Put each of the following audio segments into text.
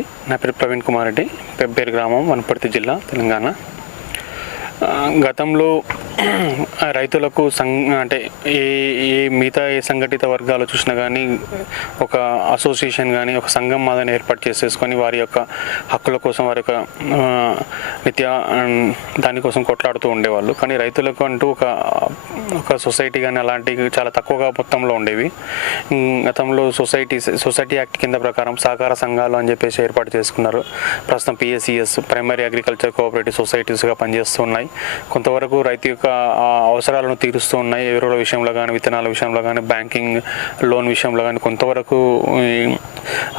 అండి. నా పేరు ప్రవీణ్ కుమార్ రెడ్డి, పెబ్బేరు గ్రామం, వనపర్తి జిల్లా, తెలంగాణ. గతంలో రైతులకు అంటే మిగతా ఏ సంఘటిత వర్గాలు చూసినా కానీ ఒక అసోసియేషన్ కానీ ఒక సంఘం మాదని ఏర్పాటు చేసేసుకొని వారి యొక్క హక్కుల కోసం వారి యొక్క నిత్య దానికోసం కొట్లాడుతూ ఉండేవాళ్ళు. కానీ రైతులకు అంటూ ఒక సొసైటీ కానీ అలాంటివి చాలా తక్కువగా మొత్తంలో ఉండేవి. గతంలో సొసైటీ యాక్ట్ కింద ప్రకారం సహకార సంఘాలు అని చెప్పేసి ఏర్పాటు చేసుకున్నారు. ప్రస్తుతం PSCS ప్రైమరీ అగ్రికల్చర్ కోఆపరేటివ్ సొసైటీస్గా పనిచేస్తున్నాయి. కొంతవరకు రైతు యొక్క అవసరాలను తీరుస్తూ ఉన్నాయి. ఎరువుల విషయంలో కానీ, విత్తనాల విషయంలో కానీ, బ్యాంకింగ్ లోన్ విషయంలో కానీ కొంతవరకు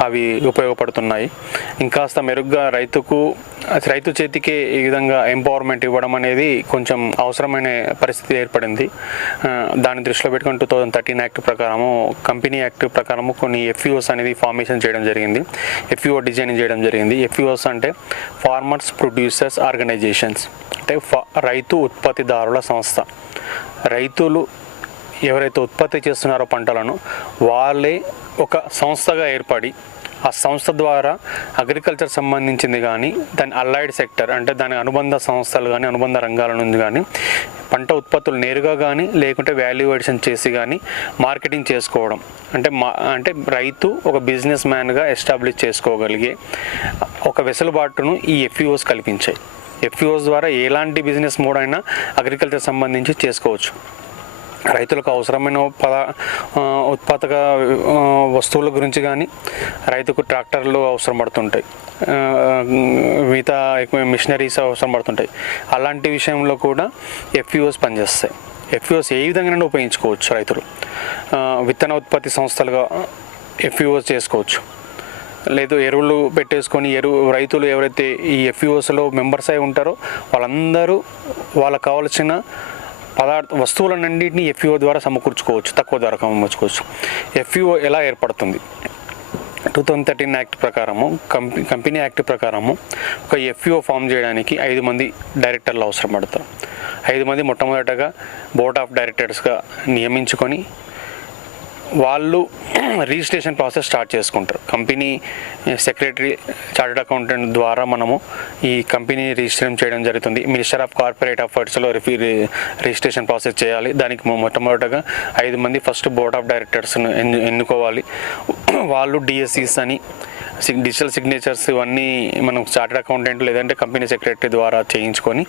అవి ఉపయోగపడుతున్నాయి. ఇంకాస్త మెరుగ్గా రైతు చేతికే ఈ విధంగా ఎంపవర్మెంట్ ఇవ్వడం అనేది కొంచెం అవసరమైన పరిస్థితి ఏర్పడింది. దాన్ని దృష్టిలో పెట్టుకుని 2013 యాక్ట్ ప్రకారము, కంపెనీ యాక్ట్ ప్రకారము కొన్ని FEOs అనేది ఫార్మేషన్ చేయడం జరిగింది. FEO డిజైన్ చేయడం జరిగింది. FEOs అంటే ఫార్మర్స్ ప్రొడ్యూసర్స్ ఆర్గనైజేషన్స్, అంటే రైతు ఉత్పత్తిదారుల సంస్థ. రైతులు ఎవరైతే ఉత్పత్తి చేస్తున్నారో పంటలను, వాళ్ళే ఒక సంస్థగా ఏర్పడి ఆ సంస్థ ద్వారా అగ్రికల్చర్ సంబంధించింది కానీ, దాని అలైడ్ సెక్టర్ అంటే దాని అనుబంధ సంస్థలు కానీ, అనుబంధ రంగాల నుంచి కానీ పంట ఉత్పత్తులు నేరుగా కానీ లేకుంటే వాల్యూ అడిషన్ చేసి కానీ మార్కెటింగ్ చేసుకోవడం, అంటే రైతు ఒక బిజినెస్ మ్యాన్గా ఎస్టాబ్లిష్ చేసుకోగలిగే ఒక వెసులుబాటును ఈ FEOs కల్పించాయి. FEOs ద్వారా ఎలాంటి బిజినెస్ మోడ్ అయినా అగ్రికల్చర్ సంబంధించి చేసుకోవచ్చు. రైతులకు అవసరమైన ఉత్పాదక వస్తువుల గురించి కానీ, రైతుకు ట్రాక్టర్లు అవసరం పడుతుంటాయి, మిగతా మిషనరీస్ అవసరం పడుతుంటాయి. అలాంటి విషయంలో కూడా FEOs పనిచేస్తాయి. FEOs ఏ విధంగా ఉపయోగించుకోవచ్చు. రైతులు విత్తన ఉత్పత్తి సంస్థలుగా FEOs చేసుకోవచ్చు. లేదు ఎరువులు పెట్టేసుకొని రైతులు ఎవరైతే ఈ FEOsలో మెంబర్స్ అయి ఉంటారో వాళ్ళందరూ వాళ్ళకు కావాల్సిన వస్తువులన్నింటినీ FEO ద్వారా సమకూర్చుకోవచ్చు, తక్కువ ధరకు అమ్మచ్చుకోవచ్చు. FEO ఎలా ఏర్పడుతుంది? 2013 యాక్ట్ ప్రకారము, కంపెనీ యాక్ట్ ప్రకారము ఒక FEO ఫామ్ చేయడానికి 5 మంది డైరెక్టర్లు అవసరం పడతారు. 5 మంది మొట్టమొదటగా బోర్డ్ ఆఫ్ డైరెక్టర్స్గా నియమించుకొని వాళ్ళు రిజిస్ట్రేషన్ ప్రాసెస్ స్టార్ట్ చేసుకుంటారు. కంపెనీ సెక్రటరీ, చార్టెడ్ అకౌంటెంట్ ద్వారా మనము ఈ కంపెనీ రిజిస్ట్రేషన్ చేయడం జరుగుతుంది. మినిస్టర్ ఆఫ్ కార్పొరేట్ అఫైర్స్లో రిజిస్ట్రేషన్ ప్రాసెస్ చేయాలి. దానికి మొట్టమొదటగా 5 మంది ఫస్ట్ బోర్డ్ ఆఫ్ డైరెక్టర్స్ను ఎన్నుకోవాలి. వాళ్ళు DSCs అని, డిజిటల్ సిగ్నేచర్స్ ఇవన్నీ మనం చార్టెడ్ అకౌంటెంట్ లేదంటే కంపెనీ సెక్రటరీ ద్వారా చేయించుకొని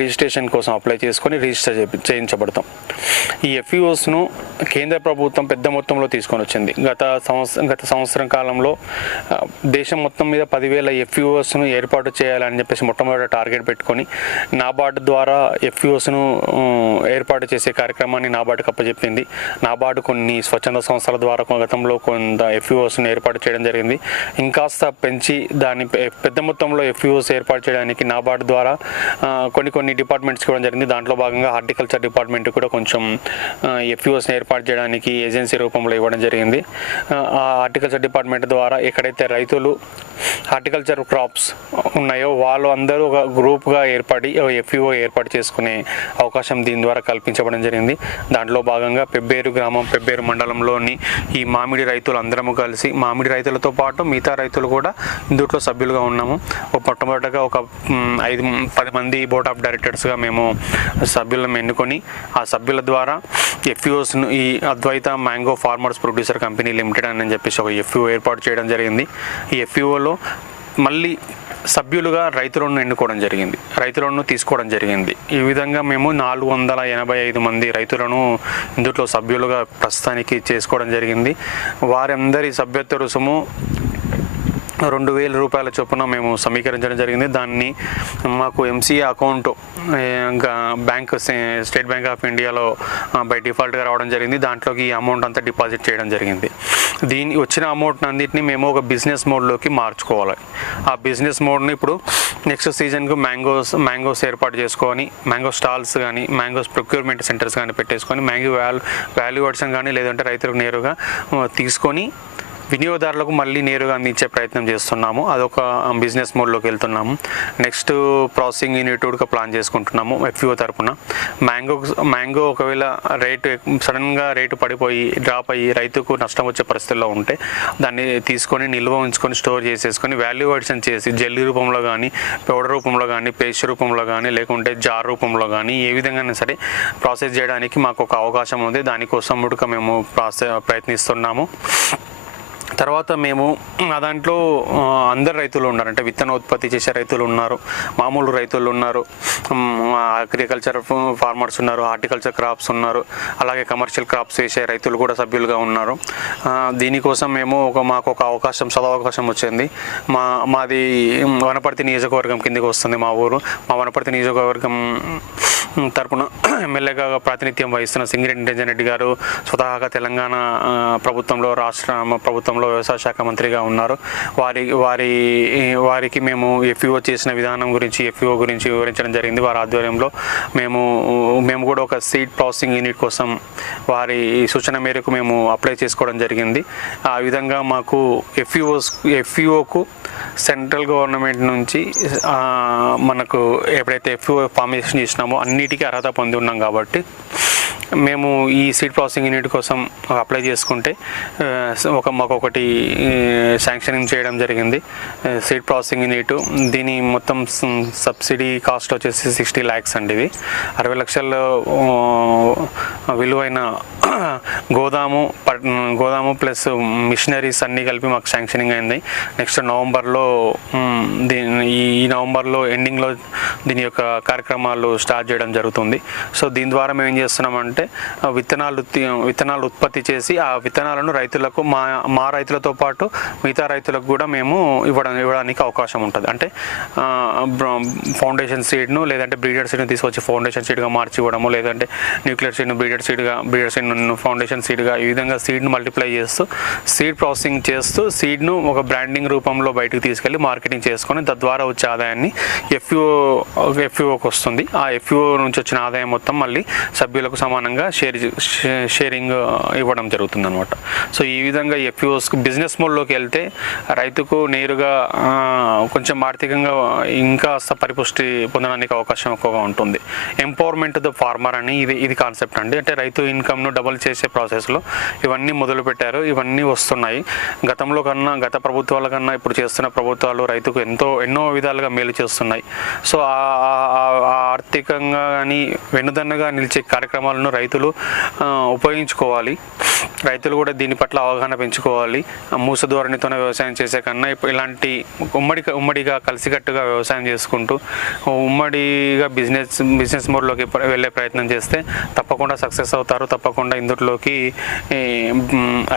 రిజిస్ట్రేషన్ కోసం అప్లై చేసుకొని రిజిస్టర్ చేయించబడతాం. ఈ FEOsను కేంద్ర ప్రభుత్వం పెద్ద మొత్తంలో తీసుకొని వచ్చింది. గత సంవత్సరం కాలంలో దేశం మొత్తం మీద 10,000 FEOsను ఏర్పాటు చేయాలని చెప్పేసి మొట్టమొదటి టార్గెట్ పెట్టుకొని నాబార్డు ద్వారా FEOsను ఏర్పాటు చేసే కార్యక్రమాన్ని నాబార్డుకు అప్పచెప్పింది. నాబార్డు కొన్ని స్వచ్ఛంద సంస్థల ద్వారా గతంలో కొంత FEOsను ఏర్పాటు చేయడం జరిగింది. ఇంకాస్త పెంచి దాన్ని పెద్ద మొత్తంలో FEOs ఏర్పాటు చేయడానికి నాబార్డు ద్వారా కొన్ని డిపార్ట్మెంట్స్ ఇవ్వడం జరిగింది. దాంట్లో భాగంగా హార్టికల్చర్ డిపార్ట్మెంట్ కూడా కొంచెం FEOsని ఏర్పాటు చేయడానికి ఏజెన్సీ రూపంలో ఇవ్వడం జరిగింది. ఆ హార్టికల్చర్ డిపార్ట్మెంట్ ద్వారా ఎక్కడైతే రైతులు హార్టికల్చర్ క్రాప్స్ ఉన్నాయో వాళ్ళు అందరూ ఒక గ్రూప్గా ఏర్పడి FEO ఏర్పాటు చేసుకునే అవకాశం దీని ద్వారా కల్పించబడడం జరిగింది. దాంట్లో భాగంగా పెబ్బేరు గ్రామం, పెబ్బేరు మండలంలోని ఈ మామిడి రైతులు అందరము కలిసి, మామిడి రైతులతో పాటు మిగతా రైతులు కూడా ఇందులో సభ్యులుగా ఉన్నాము. మొట్టమొదటిగా ఒక 5-10 మంది బోర్డ్ ఆఫ్ డైరెక్టర్స్గా మేము సభ్యులను ఎన్నుకొని ఆ సభ్యుల ద్వారా FEOsను ఈ Advaita mango farmers producer company limited అని చెప్పేసి ఒక FEO ఏర్పాటు చేయడం జరిగింది. ఈ FEOలో మళ్ళీ సభ్యులుగా రైతులను ఎన్నుకోవడం జరిగింది, రైతులను తీసుకోవడం జరిగింది. ఈ విధంగా మేము 485 మంది రైతులను ఇందులో సభ్యులుగా ప్రస్తుతానికి చేసుకోవడం జరిగింది. వారందరి సభ్యత్వ రుసుము 2,000 రూపాయల చొప్పున మేము సమీకరించడం జరిగింది. దాన్ని మాకు MCA account bank, state bank of ఇండియాలో బై డిఫాల్ట్గా రావడం జరిగింది. దాంట్లోకి ఈ అమౌంట్ అంతా డిపాజిట్ చేయడం జరిగింది. వచ్చిన అమౌంట్ అన్నింటినీ మేము ఒక బిజినెస్ మోడ్లోకి మార్చుకోవాలి. ఆ బిజినెస్ మోడ్ని ఇప్పుడు నెక్స్ట్ సీజన్కు మ్యాంగోస్ ఏర్పాటు చేసుకొని, మ్యాంగో స్టాల్స్ కానీ, మ్యాంగోస్ ప్రొక్యూర్మెంట్ సెంటర్స్ కానీ పెట్టేసుకొని మ్యాంగో వాల్యూ అడిషన్ కానీ లేదంటే రైతులకు నేరుగా తీసుకొని వినియోగదారులకు మళ్ళీ నేరుగా అందించే ప్రయత్నం చేస్తున్నాము. అదొక బిజినెస్ మోడ్లోకి వెళ్తున్నాము. నెక్స్ట్ ప్రాసెసింగ్ యూనిట్ కూడా ప్లాన్ చేసుకుంటున్నాము FPO తరపున. మ్యాంగో ఒకవేళ సడన్గా రేటు పడిపోయి డ్రాప్ అయ్యి రైతుకు నష్టం వచ్చే పరిస్థితుల్లో ఉంటే దాన్ని తీసుకొని నిల్వ ఉంచుకొని స్టోర్ చేసేసుకొని వాల్యూ అడిషన్ చేసి జెల్లీ రూపంలో కానీ, పౌడర్ రూపంలో కానీ, పేస్ట్ రూపంలో కానీ, లేకుంటే జార్ రూపంలో కానీ ఏ విధంగానే సరే ప్రాసెస్ చేయడానికి మాకు ఒక అవకాశం ఉంది. దానికోసం కూడా మేము ప్రయత్నిస్తున్నాము. తర్వాత మేము దాంట్లో అందరు రైతులు ఉన్నారు, అంటే విత్తన ఉత్పత్తి చేసే రైతులు ఉన్నారు, మామూలు రైతులు ఉన్నారు, అగ్రికల్చర్ ఫార్మర్స్ ఉన్నారు, హార్టికల్చర్ క్రాప్స్ ఉన్నారు, అలాగే కమర్షియల్ క్రాప్స్ వేసే రైతులు కూడా సభ్యులుగా ఉన్నారు. దీనికోసం మేము మాకు ఒక సదవకాశం వచ్చింది. మాది వనపర్తి నియోజకవర్గం కిందకి వస్తుంది మా ఊరు. మా వనపర్తి నియోజకవర్గం తరపున ఎమ్మెల్యేగా ప్రాతినిధ్యం వహిస్తున్న సింగిరెడ్డి నిరంజన్ రెడ్డి గారు స్వతహాగా తెలంగాణ ప్రభుత్వంలో, రాష్ట్ర ప్రభుత్వంలో వ్యవసాయ శాఖ మంత్రిగా ఉన్నారు. వారికి మేము FPO చేసిన విధానం గురించి, FPO గురించి వివరించడం జరిగింది. వారి ఆధ్వర్యంలో మేము కూడా ఒక సీడ్ ప్రాసెసింగ్ యూనిట్ కోసం వారి సూచన మేరకు మేము అప్లై చేసుకోవడం జరిగింది. ఆ విధంగా మాకు FPOకు సెంట్రల్ గవర్నమెంట్ నుంచి మనకు ఎప్పుడైతే FPO ఫార్మేషన్ చేసినామో అన్నిటికీ అర్హత పొంది ఉన్నాం కాబట్టి మేము ఈ సీడ్ ప్రాసెసింగ్ యూనిట్ కోసం అప్లై చేసుకుంటే మాకు ఒకటి శాంక్షనింగ్ చేయడం జరిగింది. సీడ్ ప్రాసెసింగ్ యూనిట్ దీని మొత్తం సబ్సిడీ కాస్ట్ వచ్చేసి 60 lakhs అండి. ఇది 60 లక్షల విలువైన గోదాము ప్లస్ మిషనరీస్ అన్నీ కలిపి మాకు శాంక్షనింగ్ అయింది. నెక్స్ట్ నవంబర్లో ఈ నవంబర్లో ఎండింగ్లో దీని యొక్క కార్యక్రమాలు స్టార్ట్ చేయడం జరుగుతుంది. సో దీని ద్వారా మేము ఏం చేస్తున్నామంటే విత్తనాలు ఉత్పత్తి చేసి ఆ విత్తనాలను రైతులకు మా రైతులతో పాటు మిగతా రైతులకు కూడా మేము ఇవ్వడానికి అవకాశం ఉంటుంది. అంటే ఫౌండేషన్ సీడ్ను లేదంటే బ్రీడర్ సీడ్ను తీసుకొచ్చి ఫౌండేషన్ సీడ్గా మార్చి ఇవ్వడము, లేదంటే న్యూక్లియర్ సీడ్ను బ్రీడర్ సీడ్ను ఫౌండేషన్ సీడ్గా, ఈ విధంగా సీడ్ను మల్టిప్లై చేస్తూ సీడ్ ప్రాసెసింగ్ చేస్తూ సీడ్ను ఒక బ్రాండింగ్ రూపంలో బయటకు తీసుకెళ్ళి మార్కెటింగ్ చేసుకొని తద్వారా వచ్చే ఆదాయాన్ని FPOకి వస్తుంది. ఆ FPO నుంచి వచ్చిన ఆదాయం మొత్తం మళ్ళీ సభ్యులకు సమానంగా షేరింగ్ ఇవ్వడం జరుగుతుంది అనమాట. సో ఈ విధంగా FPOస్ బిజినెస్ మోడ్లోకి వెళ్తే రైతుకు నేరుగా కొంచెం ఆర్థికంగా ఇంకా పరిపుష్టి పొందడానికి అవకాశం ఎక్కువగా ఉంటుంది. ఎంపవర్మెంట్ ద ఫార్మర్ అని ఇది కాన్సెప్ట్ అండి. అంటే రైతు ఇన్కమ్ను డబుల్ చేసే ప్రాసెస్లో ఇవన్నీ మొదలు పెట్టారు, ఇవన్నీ వస్తున్నాయి. గత ప్రభుత్వాల కన్నా ఇప్పుడు చేస్తున్న ప్రభుత్వాలు రైతుకు ఎన్నో విధాలుగా మేలు చేస్తున్నాయి. సో ఆర్థికంగా కానీ వెన్నుదన్నుగా నిలిచే కార్యక్రమాలను రైతులు ఉపయోగించుకోవాలి. రైతులు కూడా దీని పట్ల అవగాహన పెంచుకోవాలి. మూస ధోరణితోనే వ్యవసాయం చేసే కన్నా ఇలాంటి ఉమ్మడిగా కలిసికట్టుగా వ్యవసాయం చేసుకుంటూ ఉమ్మడిగా బిజినెస్ మోడ్లోకి వెళ్ళే ప్రయత్నం చేస్తే తప్పకుండా సక్సెస్ అవుతారు. తప్పకుండా ఇందులోకి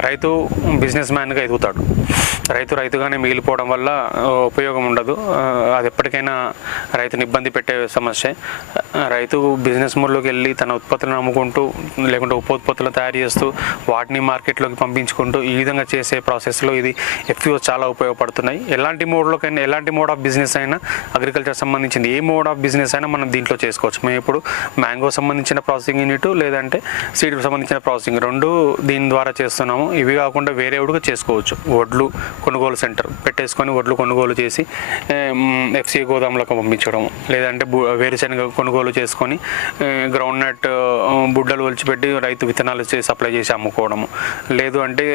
రైతు బిజినెస్ మ్యాన్గా ఎదుగుతాడు. రైతుగానే మిగిలిపోవడం వల్ల ఉపయోగం ఉండదు. అది ఎప్పటికైనా రైతుని ఇబ్బంది పెట్టే సమస్య. రైతు బిజినెస్ మోడ్లోకి వెళ్ళి తన ఉత్పత్తులను అమ్ముకుంటూ లేకుంటే ఉపోత్పత్తులను తయారు చేస్తూ వాటిని మార్కెట్లోకి పంపించుకుంటూ ఈ విధంగా చేసే ప్రాసెస్లో ఇది FPO చాలా ఉపయోగపడుతున్నాయి. ఎలాంటి మోడ్ ఆఫ్ బిజినెస్ అయినా, అగ్రికల్చర్ సంబంధించింది ఏ మోడ్ ఆఫ్ బిజినెస్ అయినా మనం దీంట్లో చేసుకోవచ్చు. మేము ఇప్పుడు మ్యాంగో సంబంధించిన ప్రాసెసింగ్ యూనిట్ లేదంటే సీడ్ సంబంధించిన ప్రాసెసింగ్ రెండు దీని ద్వారా చేస్తున్నాము. ఇవి కాకుండా వేరే కూడా చేసుకోవచ్చు. వడ్లు కొనుగోలు సెంటర్ పెట్టేసుకొని వడ్లు కొనుగోలు చేసి FCA గోదాములకు పంపించడం, లేదంటే వేరుశనగ కొనుగోలు చేసుకొని గ్రౌండ్ నట్ బుడ్డలు ఒలిచిపెట్టి రైతు విత్తనాలు చేసి సప్లై చేసి అమ్ముకోవడము, లేదు అంటే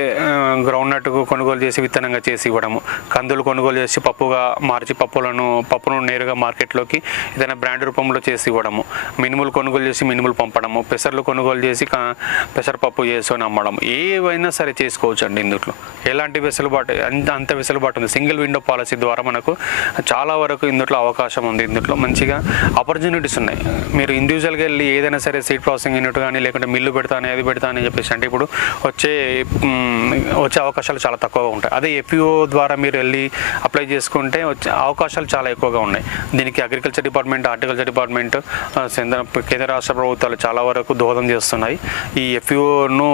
గ్రౌండ్ నట్ కొనుగోలు చేసి విత్తనంగా చేసి ఇవ్వడము, కందులు కొనుగోలు చేసి పప్పుగా మార్చి పప్పును నేరుగా మార్కెట్లోకి ఏదైనా బ్రాండ్ రూపంలో చేసి ఇవ్వడము, మినుములు కొనుగోలు చేసి మినుములు పంపడము, పెసర్లు కొనుగోలు చేసి పెసరపప్పు చేసుకొని అమ్మడం, ఏవైనా సరే చేసుకోవచ్చు అండి. ఇందులో ఎలాంటి వెసులుబాటు అంత వెసులుబాటు ఉంది. సింగిల్ విండో పాలసీ ద్వారా మనకు చాలా వరకు ఇందులో అవకాశం ఉంది. ఇందులో మంచిగా ఆపర్చునిటీస్ ఉన్నాయి. మీరు ఇండివిజువల్గా వెళ్ళి ఏదైనా సరే సీడ్ ప్రాసెసింగ్ యూనిట్ కానీ లేకుంటే మిల్లు పెడతాను అది పెడతానని చెప్పేసి అంటే ఇప్పుడు వచ్చే అవకాశాలు చాలా తక్కువగా ఉంటాయి. అదే FPO ద్వారా మీరు వెళ్ళి అప్లై చేసుకుంటే వచ్చే అవకాశాలు చాలా ఎక్కువగా ఉన్నాయి. దీనికి అగ్రికల్చర్ డిపార్ట్మెంట్, హార్టికల్చర్ డిపార్ట్మెంట్, కేంద్ర రాష్ట్ర ప్రభుత్వాలు చాలా వరకు దోహదం చేస్తున్నాయి. ఈ ఎఫ్ఈఓను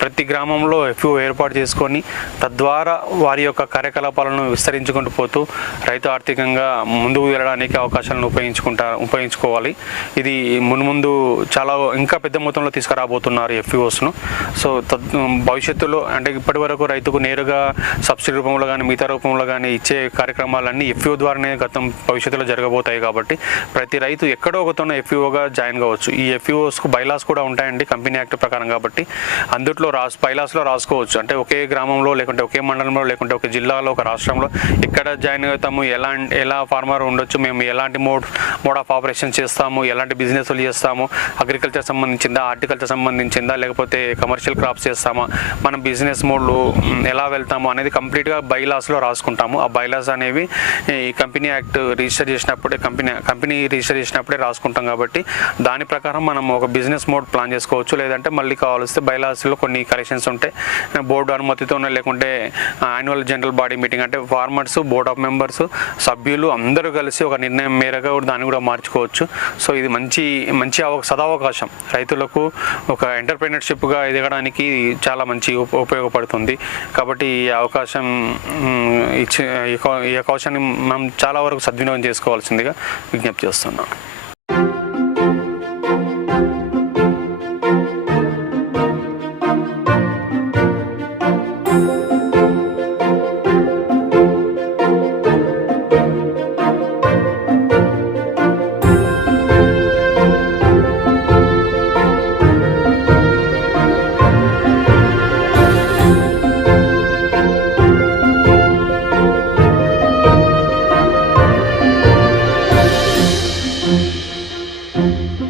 ప్రతి గ్రామంలో ఎఫ్ఈఓ ఏర్పాటు చేసుకొని తద్వారా వారి యొక్క కార్యకలాపాలను విస్తరించుకుంటూ పోతూ రైతు ఆర్థికంగా ముందుకు వెళ్ళడానికి అవకాశాలను ఉపయోగించుకోవాలి. ఇది మున్ముందు చాలా ఇంకా పెద్ద మొత్తంలో తీసుకురాబోతున్నారు ఎఫ్ఈఓస్ను. సో భవిష్యత్తులో అంటే ఇప్పటి వరకు రైతుకు నేరుగా సబ్సిడీ రూపంలో కానీ మిగతా రూపంలో కానీ ఇచ్చే కార్యక్రమాలన్నీ ఎఫ్ఈఓ ద్వారానే భవిష్యత్తులో జరగబోతాయి. కాబట్టి ప్రతి రైతు ఎక్కడో ఒకతోన ఎఫ్ఈఓగా జాయిన్ కావచ్చు. ఈ ఎఫ్ఈఓస్కు బైలాస్ కూడా ఉంటాయండి కంపెనీ యాక్ట్ ప్రకారం. కాబట్టి అందుట్లో బైలాస్లో రాసుకోవచ్చు. అంటే ఒకే గ్రామంలో లేకుంటే ఒకే మండలంలో లేకుంటే ఒక జిల్లాలో ఒక రాష్ట్రంలో ఎక్కడ జాయిన్ అవుతాము, ఎలా ఫార్మర్ ఉండొచ్చు, మేము ఎలాంటి మోడ్ ఆఫ్ ఆపరేషన్ చేస్తాము, ఎలాంటి బిజినెస్లు చేస్తాము, అగ్రికల్చర్ సంబంధించిందా, హార్టికల్చర్ సంబంధించిందా, లేకపోతే కమర్షియల్ క్రాప్స్ చేస్తామా, మనం బిజినెస్ మోడ్లు ఎలా వెళ్తాము అనేది కంప్లీట్గా బైలాస్లో రాసుకుంటాము. ఆ బైలాస్ అనేవి ఈ కంపెనీ యాక్ట్ రిజిస్టర్ చేసినప్పుడే కంపెనీ రిజిస్టర్ చేసినప్పుడే రాసుకుంటాం. కాబట్టి దాని ప్రకారం మనం ఒక బిజినెస్ మోడ్ ప్లాన్ చేసుకోవచ్చు. లేదంటే మళ్ళీ కావాల్స్తే బైలాస్లో కొన్ని కరెక్షన్స్ ఉంటాయి. బోర్డు అనుమతితోనే లేకుంటే యాన్యువల్ జనరల్ బాడీ మీటింగ్ అంటే ఫార్మర్స్, బోర్డ్ ఆఫ్ మెంబర్స్, సభ్యులు అందరూ కలిసి ఒక నిర్ణయం మేరకు దాన్ని కూడా మార్చుకోవచ్చు. సో ఇది మంచి సదావకాశం రైతులకు ఒక ఎంటర్ప్రెన్యూర్షిప్గా ఎదగడానికి చాలా మంచి ఉపయోగపడుతుంది. కాబట్టి ఈ అవకాశం ఈ అవకాశాన్ని మనం చాలా వరకు సద్వినియోగం చేసుకోవాల్సిందిగా విజ్ఞప్తి చేస్తున్నాం. Thank you.